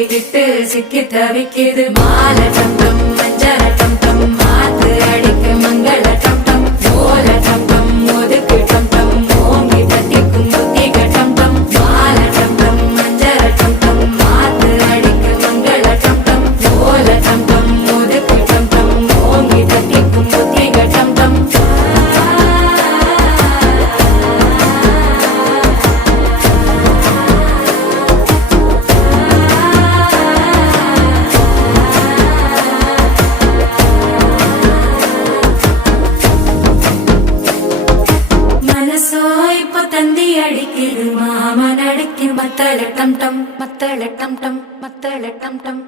விட்டு சிக்கி தவிக்குது மாலை டம் டம் மஞ்சள டம் டம் மாத்து அடிக்கு மங்கள டம் டம் ஓல டம் டம் ஒதுக்கு டம் டம் ஓங்கி தட்டிக்கும் புத்திக டம் டம் மாலை டம் டம் மஞ்சள டம் டம் மாத்து அடிக்கு மங்கள டம் டம் ஓல டம் டம் ஒதுக்கு டம் டம் ஓங்கி தட்டிக்கும் புத்திக டம் டம் தந்தி அடிக்குது மாமன் அடிக்கு மத்தள டம் டம் மத்தள டம் டம் மத்தள டம் டம்